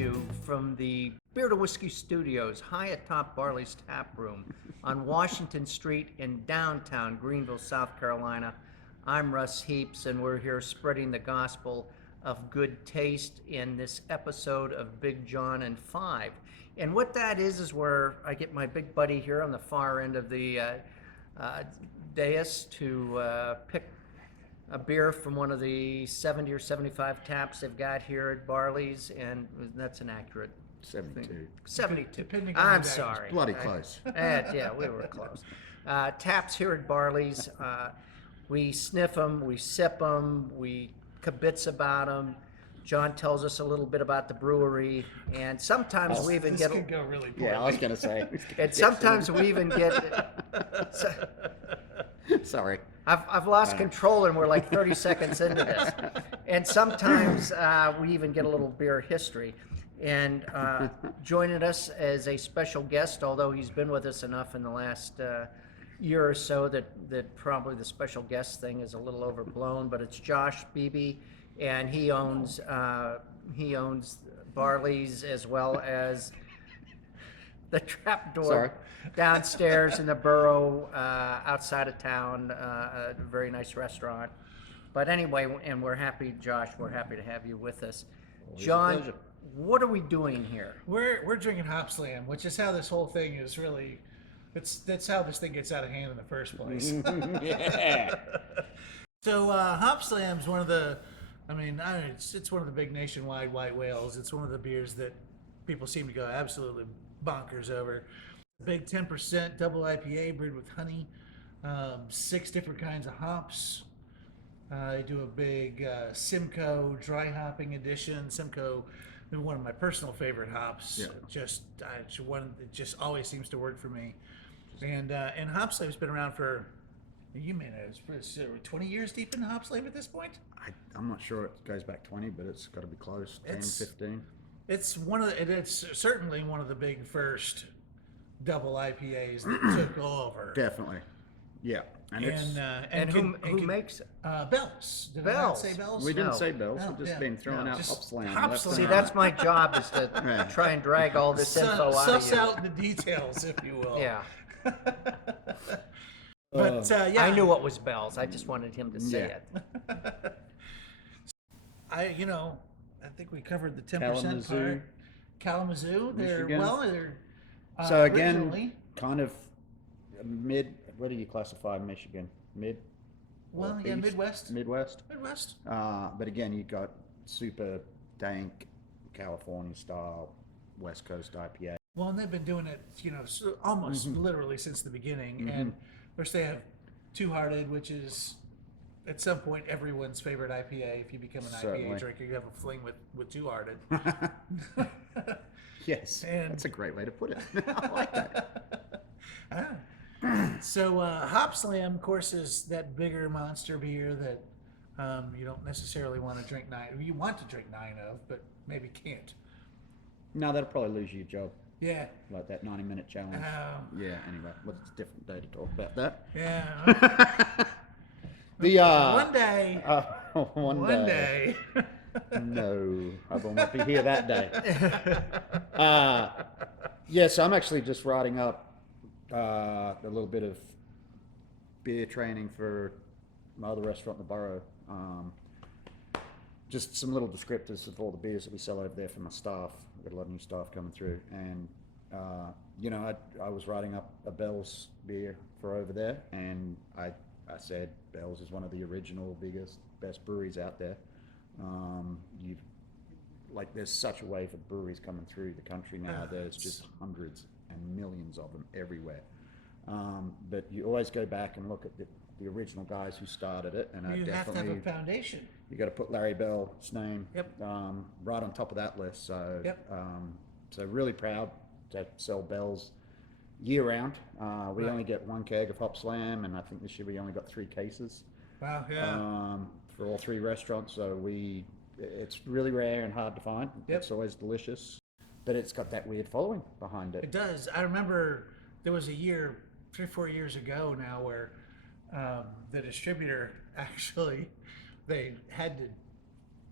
you from the Beer to Whiskey Studios, high atop Barley's Tap Room on Washington Street in downtown Greenville, South Carolina. I'm Russ Heaps, and we're here spreading the gospel of good taste in this episode of Big Jon and Five. And what that is where I get my big buddy here on the far end of the dais to pick a beer from one of the 70 or 75 taps they've got here at Barley's, and that's an accurate 72. 72. Depending on I'm the day. sorry. Bloody close. Yeah, we were close. Taps here at Barley's. We sniff them, we sip them, we kibitz about them. John tells us a little bit about the brewery, and sometimes we even This get. could go really poorly. Yeah, I was going to say. And sometimes we even get. Sorry. I've lost control, and we're like 30 seconds into this. And sometimes we even get a little beer history. And joining us as a special guest, although he's been with us enough in the last year or so that probably the special guest thing is a little overblown, but it's Josh Beebe, and he owns Barley's as well as the Trapdoor downstairs in the borough outside of town, a very nice restaurant. But anyway, and we're happy, Josh, we're happy to have you with us. John, what are we doing here? We're drinking Hopslam, which is how this whole thing is really. That's how this thing gets out of hand in the first place. Yeah. So Hopslam's one of the. It's one of the big nationwide white whales. It's one of the beers that people seem to go absolutely bonkers over. Big 10% double IPA brewed with honey, 6 different kinds of hops. They do a big Simcoe dry hopping edition. Simcoe, one of my personal favorite hops. Yeah. One that just always seems to work for me. And Hopslam's been around for. You may know, it's 20 years deep in Hopslam at this point. I'm not sure it goes back 20, but it's got to be close. 10, 15. It's it's certainly one of the big first double IPAs that took over. Definitely. Yeah. And who makes it? Bells. Did I not Bells. say Bells? We didn't No. say Bells. No, We've just yeah. been throwing No, out just Hopslam. Hopslam. left and See, right. that's my job, is to Yeah. try and drag all this info out Suss of you. out the details, if you will. Yeah. But yeah, I knew what was Bells. I just wanted him to say Yeah. it. I think we covered the 10% Kalamazoo. part. Kalamazoo. Michigan. They're So again, originally- kind of mid. What do you classify Michigan? Mid? Well, or yeah, east? Midwest. Midwest. Midwest. But again, you got super dank California style West Coast IPA. Well, and they've been doing it, almost Mm-hmm. literally since the beginning. And of course, they have Two Hearted, which is at some point everyone's favorite IPA. If you become an Certainly. IPA drinker, you have a fling with Two Hearted. Yes, And- that's a great way to put it. I like that. So Hopslam, of course, is that bigger monster beer that you don't necessarily want to drink 9. You want to drink 9 of, but maybe can't. No, that'll probably lose you your job, Yeah. like that 90-minute challenge. Oh. Yeah. Anyway, well, it's a different day to talk about that. Yeah. The One day. one day. No, I will not be here that day. Yeah, so I'm actually just writing up a little bit of beer training for my other restaurant in the borough. Just some little descriptors of all the beers that we sell over there for my staff. We've got a lot of new staff coming through, and I was writing up a Bell's beer for over there, and I said Bell's is one of the original, biggest, best breweries out there. There's such a wave of breweries coming through the country now. There's just hundreds and millions of them everywhere. But you always go back and look at the original guys who started it, and You have to have definitely a foundation. you got to put Larry Bell's name Yep. right on top of that list. So, Yep. So really proud to sell Bell's year round. We Right. only get 1 keg of Hopslam, and I think this year we only got 3 cases Wow, yeah. for all 3 restaurants. So it's really rare and hard to find. Yep. It's always delicious, but it's got that weird following behind It it. does. I remember there was a year, 3 or 4 years ago now, where the distributor actually, they had to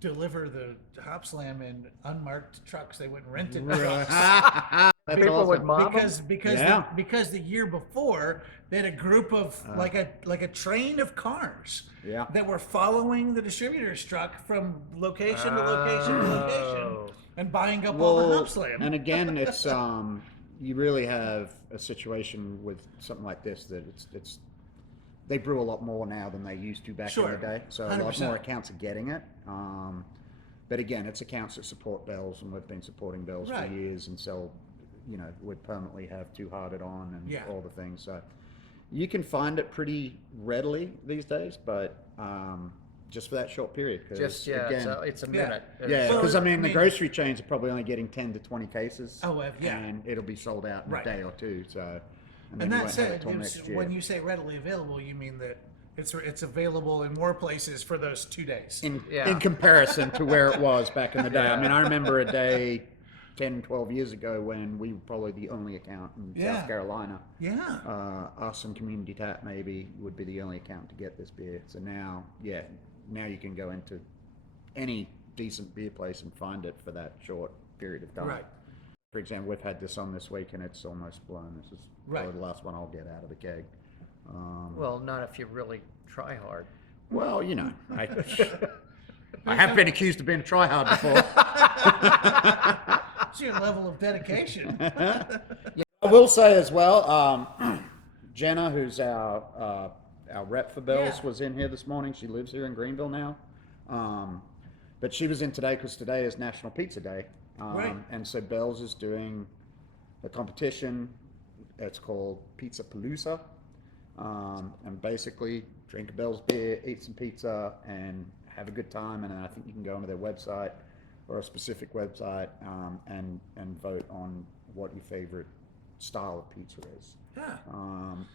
deliver the Hopslam in unmarked trucks. They wouldn't rent it. That's People awesome. would mob 'em? Yeah. Because the year before they had a group of like a train of cars Yeah. that were following the distributor's truck from location to location to location Oh. and buying up all the Well, Hopslam. and again, it's you really have a situation with something like this that it's they brew a lot more now than they used to back in Sure. the day. So a lot 100%. more accounts are getting it. But again, it's accounts that support Bell's, and we've been supporting Bell's Right. for years, and sell, would permanently have Two Hearted on and Yeah. all the things. So you can find it pretty readily these days, but just for that short period. 'Cause Just yeah, again, it's a Yeah. minute. yeah, Well, because I the mean- grocery chains are probably only getting 10 to 20 cases. Oh, yeah. And it'll be sold out in Right. a day or two. So, And then you that won't have said, it till next year. when you say readily available, you mean that it's available in more places for those 2 days. Yeah. in comparison to where it was back in the day. I Yeah. mean, I remember a day 10, 12 years ago when we were probably the only account in Yeah. South Carolina. Yeah. Us and Community Tap maybe would be the only account to get this beer. So now you can go into any decent beer place and find it for that short period of time. Right. For example, we've had this on this week and it's almost blown. This is probably Right. the last one I'll get out of the keg. Well, not if you really try hard. Well, I have been accused of being a tryhard before. It's your level of dedication. I will say as well, Jenna, who's our rep for Bell's, Yeah. was in here this morning. She lives here in Greenville now. But she was in today because today is National Pizza Day. Right. And so Bell's is doing a competition. It's called Pizza Palooza. And basically drink a Bell's beer, eat some pizza, and have a good time. And I think you can go onto their website or a specific website and vote on what your favorite style of pizza is. Yeah.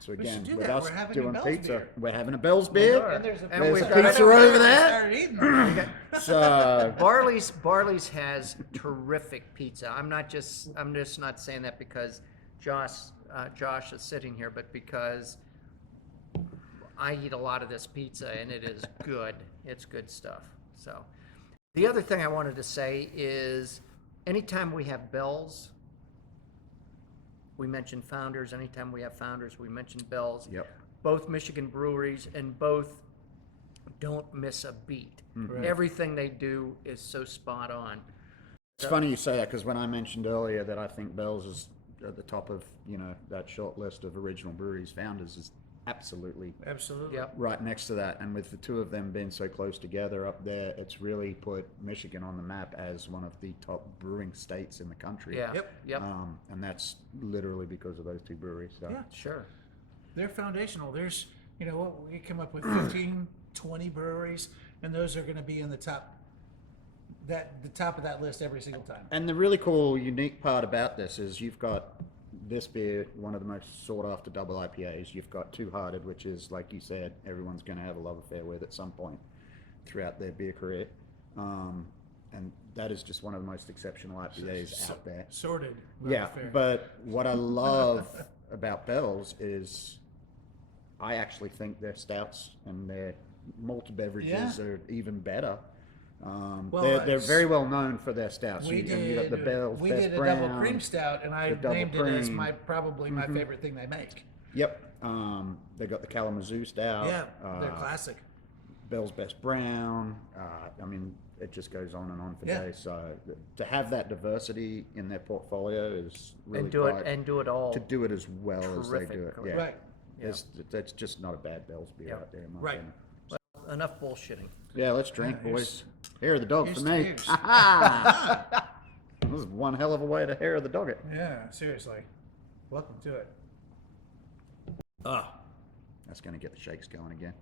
So We should again, do with that. us We're having a doing Bell's pizza, beer. we're having a Bell's beer. And there's a There's we've a got- pizza over there. Started eating. So Barley's has terrific pizza. I'm just not saying that because Josh is sitting here, but because I eat a lot of this pizza and it is good. It's good stuff. So the other thing I wanted to say is anytime we have Bell's, we mention Founders. Anytime we have Founders, we mention Bell's. Yep. Both Michigan breweries and both don't miss a beat. Right. Everything they do is so spot on. it's funny you say that because when I mentioned earlier that I think Bell's is at the top of that short list of original breweries, Founders is absolutely Absolutely. Yep. right next to that. And with the two of them being so close together up there, it's really put Michigan on the map as one of the top brewing states in the country. Yeah. Yep. Yep. And that's literally because of those two breweries. So. Yeah. Sure. They're foundational. There's, we come up with 15, 20 breweries, and those are going to be in the top of that list every single time. And the really cool, unique part about this is you've got this beer, one of the most sought after double IPAs. You've got Two Hearted, which is, like you said, everyone's going to have a love affair with at some point throughout their beer career. And that is just one of the most exceptional IPAs out there. Sorted. Yeah, Fair. but what I love about Bell's is I actually think their stouts and their malt beverages Yeah. are even better. Well, they're it's- very well known for their stouts. We You got the Bell's we Best did a Brown. double cream stout, and I the double named it as cream. probably my favorite thing they make. Yep. They got the Kalamazoo stout. Yeah, they're classic. Bell's Best Brown. I mean, it just goes on and on for Yeah. days. So to have that diversity in their portfolio is really And do quite, it all. to do it as well as they terrific, do it. correct. Yeah. Right. That's just not a bad Bell's beer Yeah. out there, in my Right. opinion. Enough bullshitting. Yeah, let's drink, Yeah, boys. Hair of the dog here's for to me. yours. This is one hell of a way to hair of the dog it. Yeah, seriously. Welcome to it. That's going to get the shakes going again.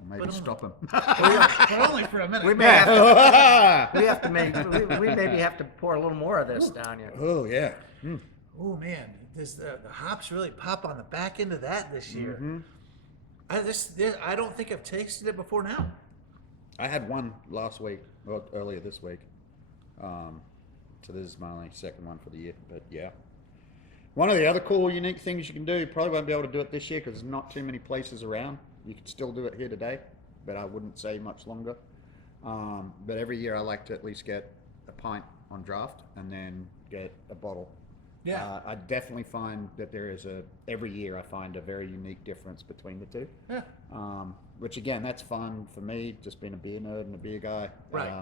Or maybe But only- stop them. But only for a minute. We may have to, we have to make we maybe have to pour a little more of this down here. Oh, yeah. Oh man, does the hops really pop on the back end of that this year? Mm-hmm. I don't think I've tasted it before now. I had one last week, well, earlier this week. So this is my only second one for the year, but yeah. One of the other cool, unique things you can do, you probably won't be able to do it this year because there's not too many places around. You can still do it here today, but I wouldn't say much longer. But every year I like to at least get a pint on draft and then get a bottle. Yeah. I definitely find that every year I find a very unique difference between the two. Yeah. Which again, that's fun for me, just being a beer nerd and a beer guy. Right.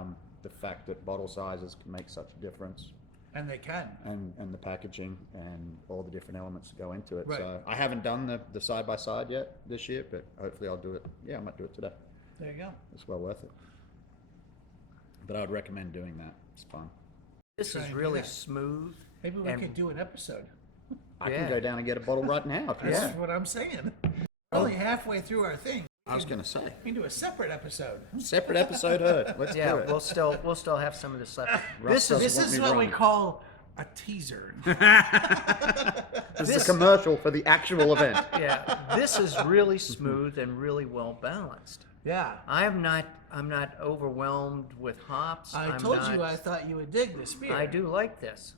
The fact that bottle sizes can make such a difference. And they can. And the packaging and all the different elements that go into it. Right. So I haven't done the side by side yet this year, but hopefully I'll do it. Yeah, I might do it today. There you go. It's well worth it. But I would recommend doing that. It's fun. This Try is and do really that. smooth. Maybe we and- could do an episode. I Yeah. can go down and get a bottle right now. If you That's want. what I'm saying. We're only halfway through our thing. I was going to say. We can do a separate episode. Separate episode heard. Let's do Yeah, it. we'll still have some of this left. Russ This is This want is me what we wrong. call a teaser. This is a commercial for the actual event. yeah. This is really smooth and really well balanced. Yeah. I'm not overwhelmed with hops. I told you I thought you would dig this beer. I do like this.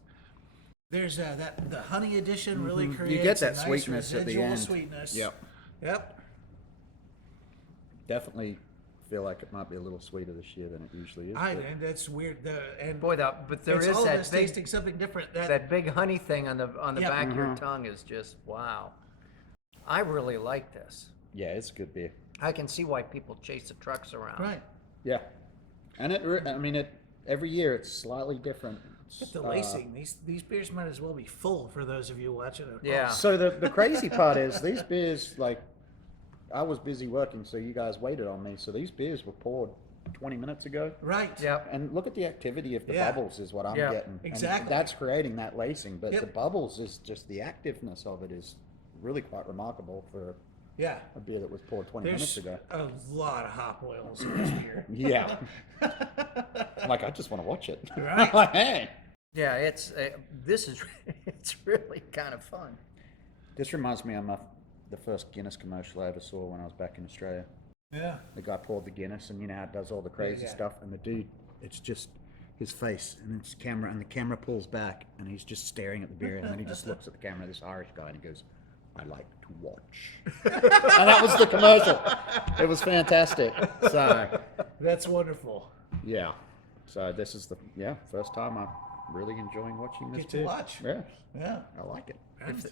There's the honey edition really creates You get that a nice sweetness at the residual end. sweetness. Yep. Yep. Definitely feel like it might be a little sweeter this year than it usually is. And that's weird. And Boy, but there it's is all of that us big tasting something different. that big honey thing on the Yep. back of your tongue is just wow. I really like this. Yeah, it's a good beer. I can see why people chase the trucks around. Right. Yeah. And every year it's slightly different. Get the lacing. These beers might as well be full for those of you watching at home. Yeah. So the crazy part is these beers, like, I was busy working, so you guys waited on me. So these beers were poured 20 minutes ago. Right. Yep. And look at the activity of the Yeah. bubbles is what I'm Yeah, getting. exactly. And that's creating that lacing. But Yep. the bubbles is just the activeness of it is really quite remarkable for Yeah. a beer that was poured 20 minutes There's ago. a lot of hop oils in this beer. Yeah. Like, I just want to watch it. Right. Like, hey. Yeah, it's it's really kind of fun. This reminds me of the first Guinness commercial I ever saw when I was back in Australia. Yeah. The guy poured the Guinness, and you know how it does all the crazy Yeah. stuff, and the dude, it's just his face and it's camera, and the camera pulls back, and he's just staring at the beer, and then he just looks at the camera, this Irish guy, and he goes, "I like to watch." And that was the commercial. It was fantastic. So That's wonderful. yeah, so this is the first time I'm really enjoying watching this Get to beer. watch. Yeah, Yeah. I like it.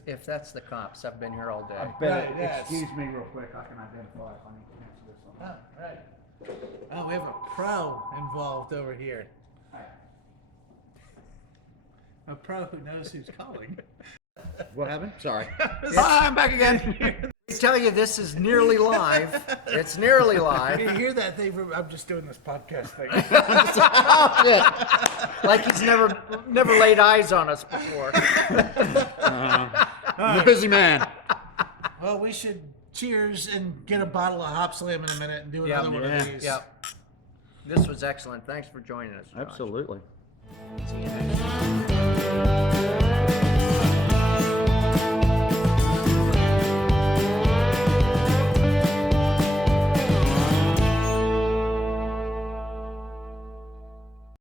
If that's the cops, I've been here all day. Right, yes. me real quick. I can identify if I need to answer this one. Oh, right. Oh, we have a pro involved over here. A pro who knows who's calling. What happened? Sorry. I'm back again. I tell you, this is nearly live. It's nearly live. You hear that thing from, I'm just doing this podcast thing. Oh shit! Like he's never laid eyes on us before. You're a busy man. Well, we should cheers and get a bottle of Hopslam in a minute and do another one Yeah. of these. Yep. This was excellent. Thanks for joining us, Josh. Absolutely. See you next time.